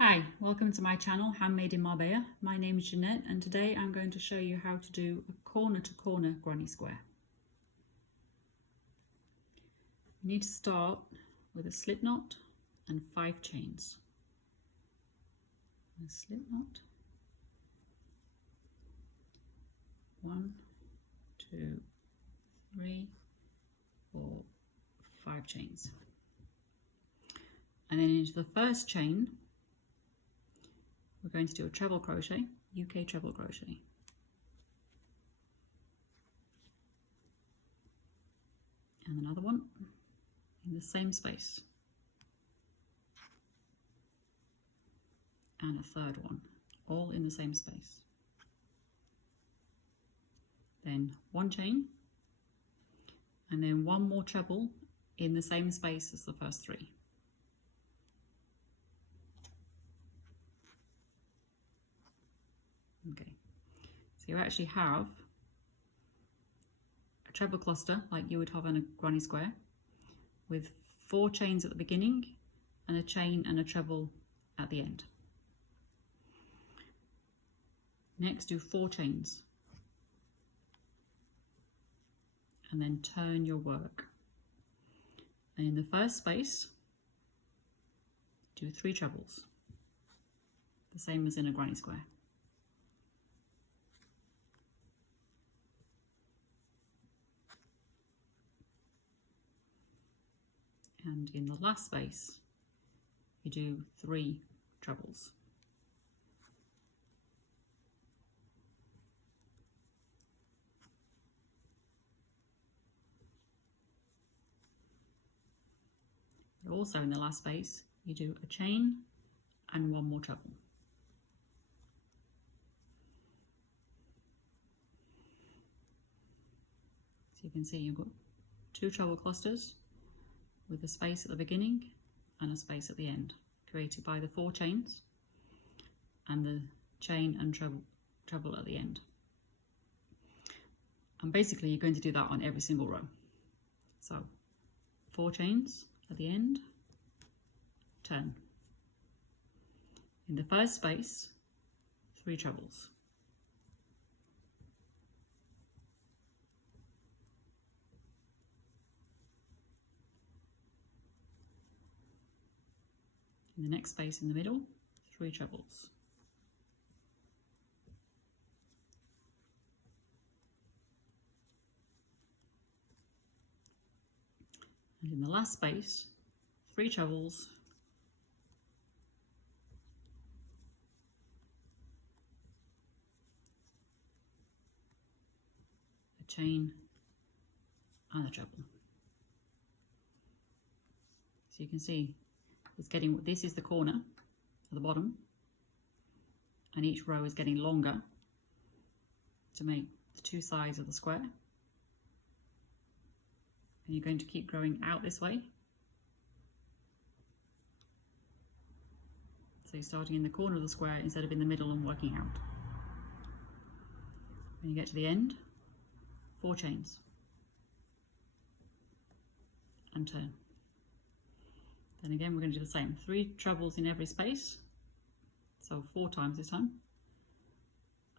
Hi, welcome to my channel, Handmade in Marbella. My name is Jeanette and today I'm going to show you how to do a corner to corner granny square. You need to start with a slip knot and 5 chains. A slip knot, 1, 2, 3, 4, 5 chains. And then into the first chain we're going to do a treble crochet, UK treble crochet. And another one in the same space. And a third one, all in the same space. Then 1 chain, and then 1 more treble in the same space as the first 3. Okay, so you actually have a treble cluster like you would have in a granny square with 4 chains at the beginning and a chain and a treble at the end. Next, do 4 chains and then turn your work. And in the first space, do 3 trebles, the same as in a granny square. And in the last space, you do 3 trebles. But also in the last space, you do a chain and 1 more treble. So you can see you've got 2 treble clusters with a space at the beginning and a space at the end, created by the 4 chains and the chain and treble at the end. And basically you're going to do that on every single row. So 4 chains at the end, turn. In the first space, 3 trebles. In the next space in the middle, 3 trebles. And in the last space, 3 trebles, a chain and a treble. So you can see it's getting, this is the corner at the bottom, and each row is getting longer to make the 2 sides of the square. And you're going to keep going out this way. So you're starting in the corner of the square instead of in the middle and working out. When you get to the end, 4 chains and turn. Then again we're going to do the same, 3 trebles in every space, so 4 times this time.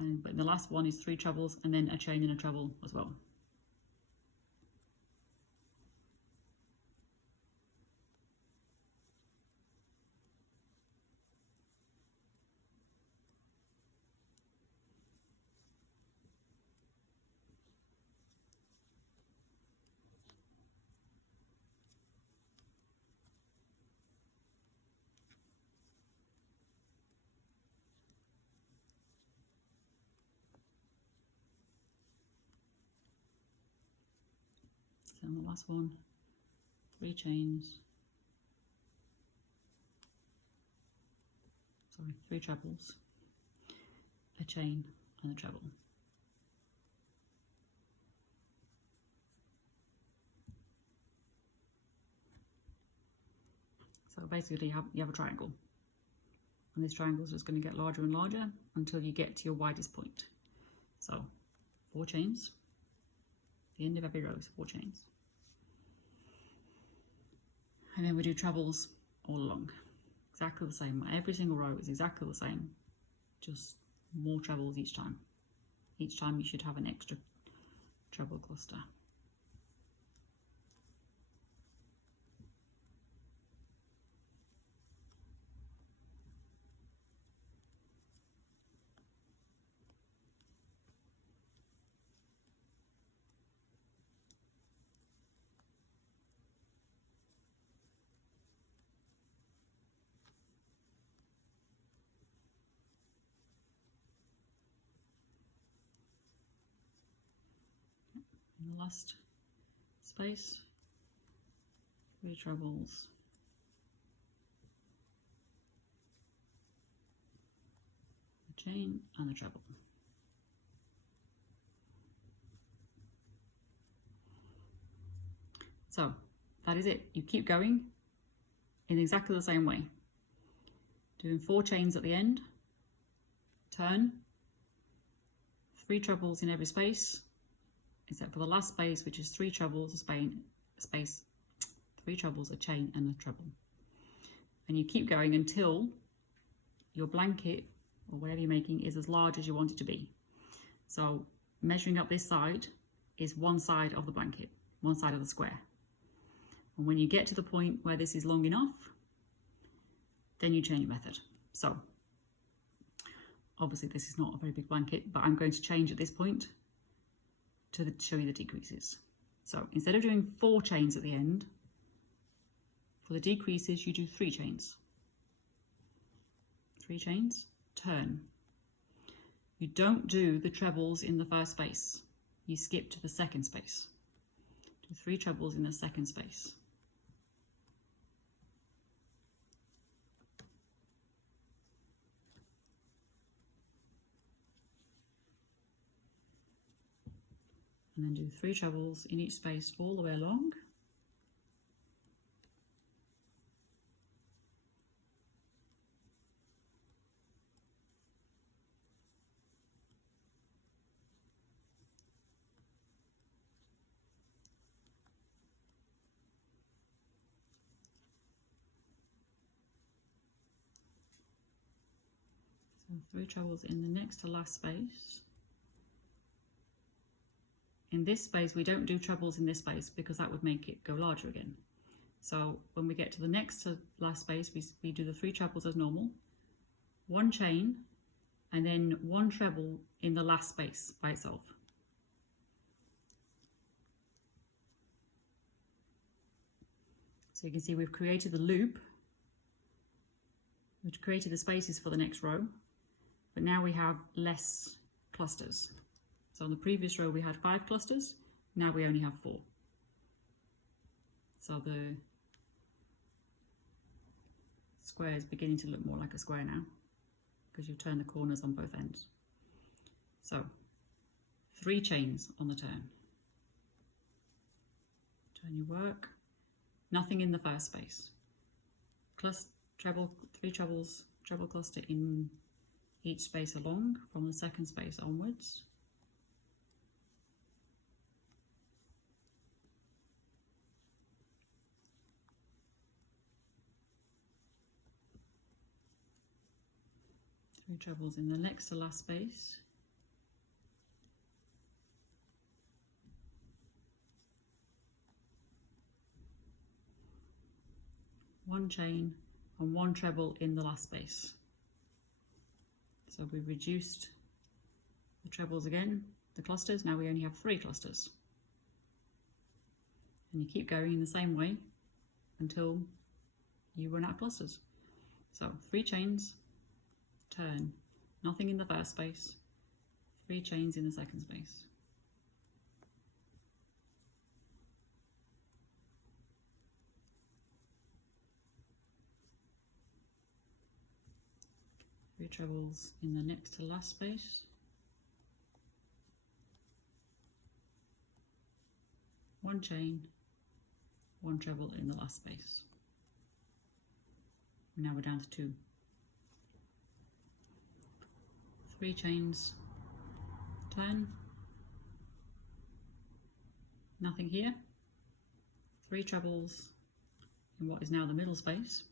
But the last one is 3 trebles and then a chain and a treble as well. So on the last one, 3 chains, 3 trebles, a chain and a treble. So basically you have a triangle, and this triangle is just going to get larger and larger until you get to your widest point. So 4 chains, the end of every row is 4 chains. And then we do trebles all along. exactly the same. Every single row is exactly the same, just more trebles each time. Each time you should have an extra treble cluster. In the last space, 3 trebles, the chain and the treble. So that is it. You keep going in exactly the same way, doing 4 chains at the end, turn, 3 trebles in every space, except for the last space, which is 3 trebles, a space, 3 trebles, a chain and a treble. And you keep going until your blanket or whatever you're making is as large as you want it to be. So measuring up this side is one side of the blanket, one side of the square. And when you get to the point where this is long enough, then you change your method. So obviously this is not a very big blanket, but I'm going to change at this point to show you the decreases. So instead of doing 4 chains at the end, for the decreases you do 3 chains. 3 chains, turn. You don't do the trebles in the first space. You skip to the second space. Do 3 trebles in the second space. And then do 3 trebles in each space all the way along. So 3 trebles in the next to last space. In this space, we don't do trebles in this space because that would make it go larger again. So when we get to the next to last space, we do the 3 trebles as normal, 1 chain, and then 1 treble in the last space by itself. So you can see we've created the loop, we've created the spaces for the next row, but now we have less clusters. So on the previous row we had 5 clusters, now we only have 4. So the square is beginning to look more like a square now, because you've turned the corners on both ends. So 3 chains on the turn. Turn your work, nothing in the first space. Treble, 3 trebles, treble cluster in each space along from the second space onwards. Three trebles in the next to last space. One chain and 1 treble in the last space. So we've reduced the trebles again, the clusters. Now we only have 3 clusters. And you keep going in the same way until you run out of clusters. So 3 chains, turn, nothing in the first space, 3 chains in the second space. Three trebles in the next to last space. 1 chain, 1 treble in the last space. Now we're down to 2. 3 chains, turn, nothing here, 3 trebles in what is now the middle space,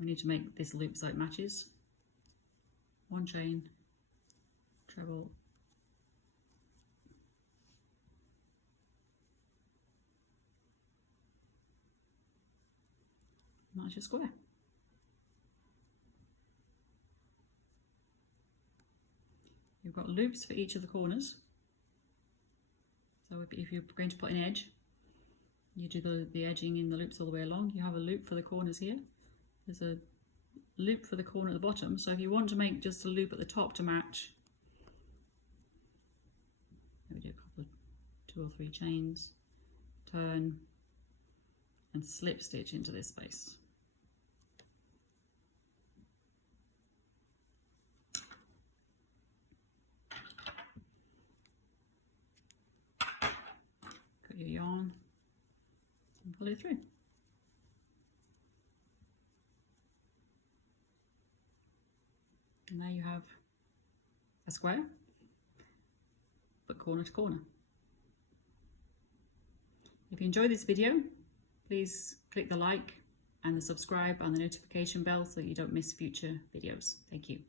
We need to make this loop so it matches. One chain, treble, and that's your square. You've got loops for each of the corners. So if you're going to put an edge, you do the edging in the loops all the way along. You have a loop for the corners here. There's a loop for the corner at the bottom. So if you want to make just a loop at the top to match, maybe do a couple of 2 or 3 chains, turn and slip stitch into this space. Cut your yarn and pull it through. And there you have a square, but corner to corner. If you enjoyed this video, please click the like and the subscribe and the notification bell so that you don't miss future videos. Thank you.